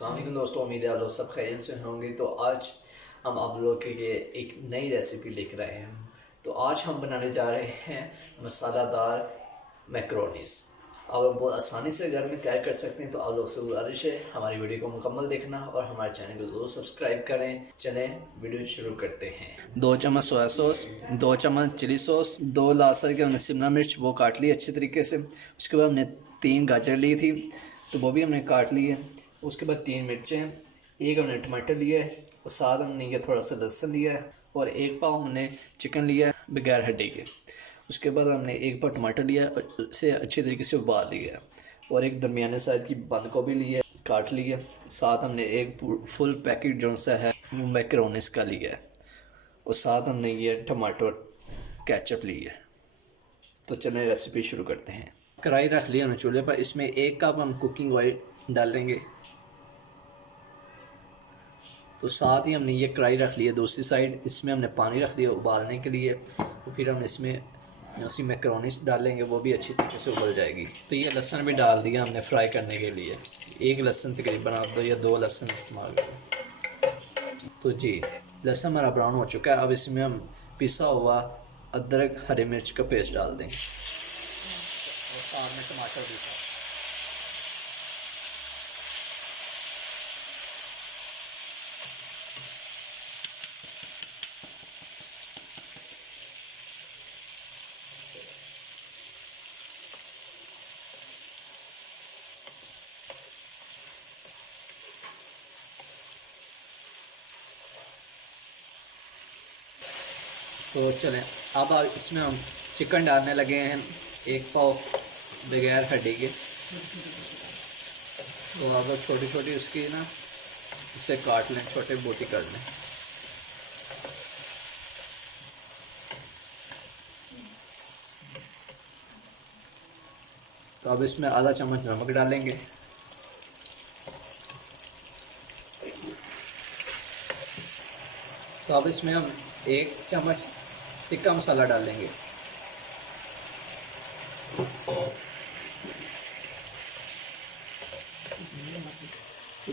अस्सलाम वालेकुम दोस्तों, उम्मीद है आप लोग सब खैरियत से होंगे। तो आज हम आप लोग के लिए एक नई रेसिपी लेकर आए हैं। तो आज हम बनाने जा रहे हैं मसालादार मैक्रोनीस। आप लोग बहुत आसानी से घर में तैयार कर सकते हैं। तो आप लोग से गुजारिश है हमारी वीडियो को मुकम्मल देखना और हमारे चैनल को ज़रूर सब्सक्राइब करें। चलें वीडियो शुरू करते हैं। 2 चम्मच सोया सॉस, 2 चम्मच चिली सॉस, 2 लासल के हमने शिमला मिर्च वो काट ली अच्छे तरीके से। उसके बाद हमने 3 गाजर ली थी तो वो भी हमने काट ली है। उसके बाद 3 मिर्चें, एक हमने टमाटर लिया है और साथ हमने ये थोड़ा सा लहसुन लिया है और एक पाव हमने चिकन लिया है बगैर हड्डी के। उसके बाद हमने एक पाव टमाटर लिया है और उसे अच्छे तरीके से उबाल लिया है और एक दरमियाने साइज़ की बंद गोभी ली है काट लिया। साथ हमने एक फुल पैकेट जो सा है मैक्रोनीस का लिया है और साथ हमने ये टमाटर केचप ली है। तो चलें रेसिपी शुरू करते हैं। कढ़ाई रख लिया हमने चूल्हे पर, इसमें 1 कप हम कुकिंग ऑयल डालेंगे। तो साथ ही हमने ये कढ़ाई रख ली है दूसरी साइड, इसमें हमने पानी रख दिया उबालने के लिए। तो फिर हम इसमें उसी मैक्रोनीस डालेंगे, वो भी अच्छी तरीके से उबल जाएगी। तो ये लहसुन भी डाल दिया हमने फ्राई करने के लिए। 1 लहसुन तकरीबन आप 2 या 2 लहसुन इस्तेमाल करें। तो जी लहसुन हमारा ब्राउन हो चुका है। अब इसमें हम पिसा हुआ अदरक हरी मिर्च का पेस्ट डाल देंगे और साथ में टमाटर भी। तो चलें अब इसमें हम चिकन डालने लगे हैं, 1 पाव बगैर हड्डी के। तो अब छोटी छोटी उसकी ना इसे काट लें, छोटे बोटी कर लें। तो अब इसमें आधा चम्मच नमक डालेंगे। तो अब इसमें हम 1 चम्मच टिक्का मसाला डालेंगे।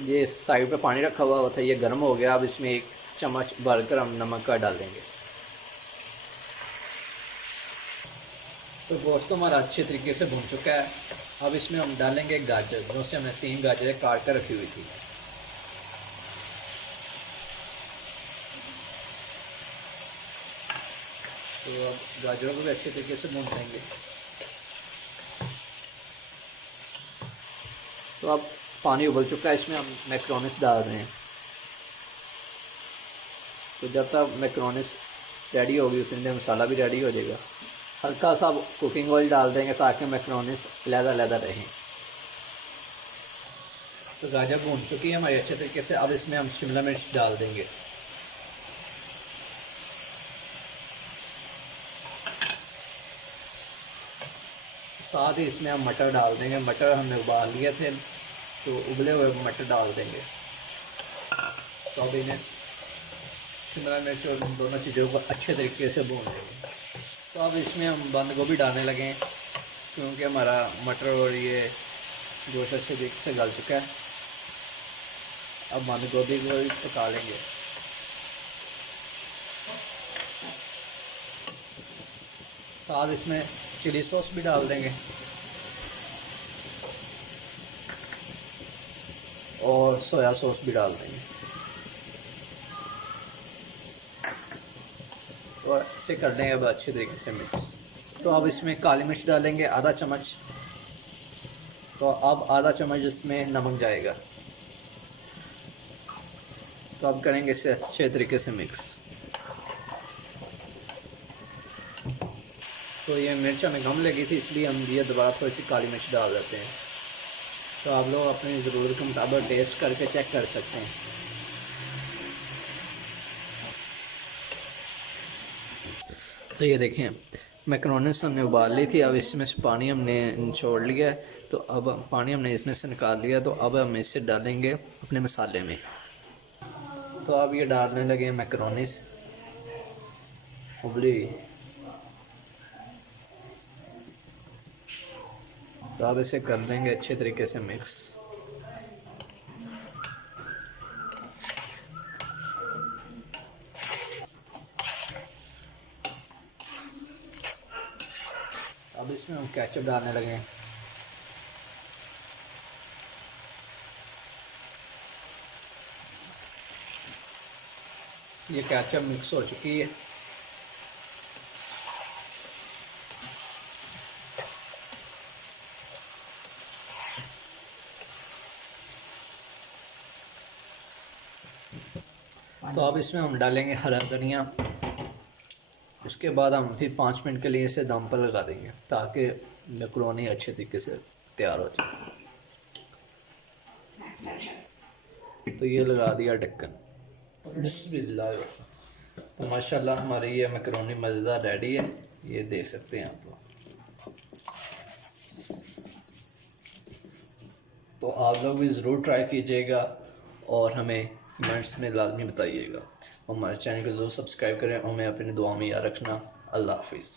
ये साइड पे पानी रखा हुआ था, ये गर्म हो गया। अब इसमें 1 चम्मच भरकर हम नमक का डालेंगे। तो गोश्त हमारा अच्छे तरीके से भुन चुका है। अब इसमें हम डालेंगे गाजर, जो से हमने 3 गाजरें काट कर रखी हुई थी। तो अब गाजरों को भी अच्छे तरीके से भून लेंगे। तो अब पानी उबल चुका है, इसमें हम मैक्रोनीस डाल रहे हैं। तो जब तक मैक्रोनीस रेडी होगी उतनी देर मसाला भी रेडी हो जाएगा। हल्का सा कुकिंग ऑयल डाल देंगे ताकि मैक्रोनीस लहदा रहें। तो गाजर भून चुकी है हमारी अच्छे तरीके से। अब इसमें हम शिमला मिर्च डाल देंगे। साथ ही इसमें हम मटर डाल देंगे। मटर हमने उबाल लिए थे तो उबले हुए मटर डाल देंगे। तो अब इन्हें शिमला मिर्च और दोनों चीज़ों को अच्छे तरीके से भून देंगे। तो अब इसमें हम बंद गोभी डालने लगे क्योंकि हमारा मटर और ये गोश्त अच्छे तरीके से गल चुका है। अब बंद गोभी को भी पका लेंगे। साथ इसमें चिली सॉस भी डाल देंगे और सोया सॉस भी डाल देंगे और इसे कर लेंगे अब अच्छे तरीके से मिक्स। तो अब इसमें काली मिर्च डालेंगे आधा चम्मच। तो अब आधा चम्मच इसमें नमक जाएगा। तो अब करेंगे इसे अच्छे तरीके से मिक्स। तो ये मिर्च हमें कम लगी थी इसलिए हम ये दोबारा थोड़ी सी काली मिर्च डाल देते हैं। तो आप लोग अपनी ज़रूरत के मुताबिक टेस्ट करके चेक कर सकते हैं। तो ये देखें मैक्रोनीस हमने उबाल ली थी। अब इसमें से पानी हमने निचोड़ लिया है। तो अब पानी हमने इसमें से निकाल लिया। तो अब हम इसे डालेंगे अपने मसाले में। तो अब ये डालने लगे मैक्रोनीस उबली हुई। तो अब इसे कर देंगे अच्छे तरीके से मिक्स। इसमें हम केचप डालने लगे हैं। ये केचप मिक्स हो चुकी है। तो अब इसमें हम डालेंगे हरा धनिया। उसके बाद हम फिर 5 मिनट के लिए इसे दम पर लगा देंगे ताकि मैकरोनी अच्छे तरीके से तैयार हो जाए। तो ये लगा दिया ढक्कन। बिस्मिल्लाह। तो माशाल्लाह हमारी ये मैकरोनी मज़ेदार रेडी है, ये देख सकते हैं आप लोग। तो आप लोग भी ज़रूर ट्राई कीजिएगा और हमें कमेंट्स में लाजमी बताइएगा। हमारे चैनल को ज़रूर सब्सक्राइब करें और हमें अपनी दुआ में याद रखना। अल्लाह हाफिज़।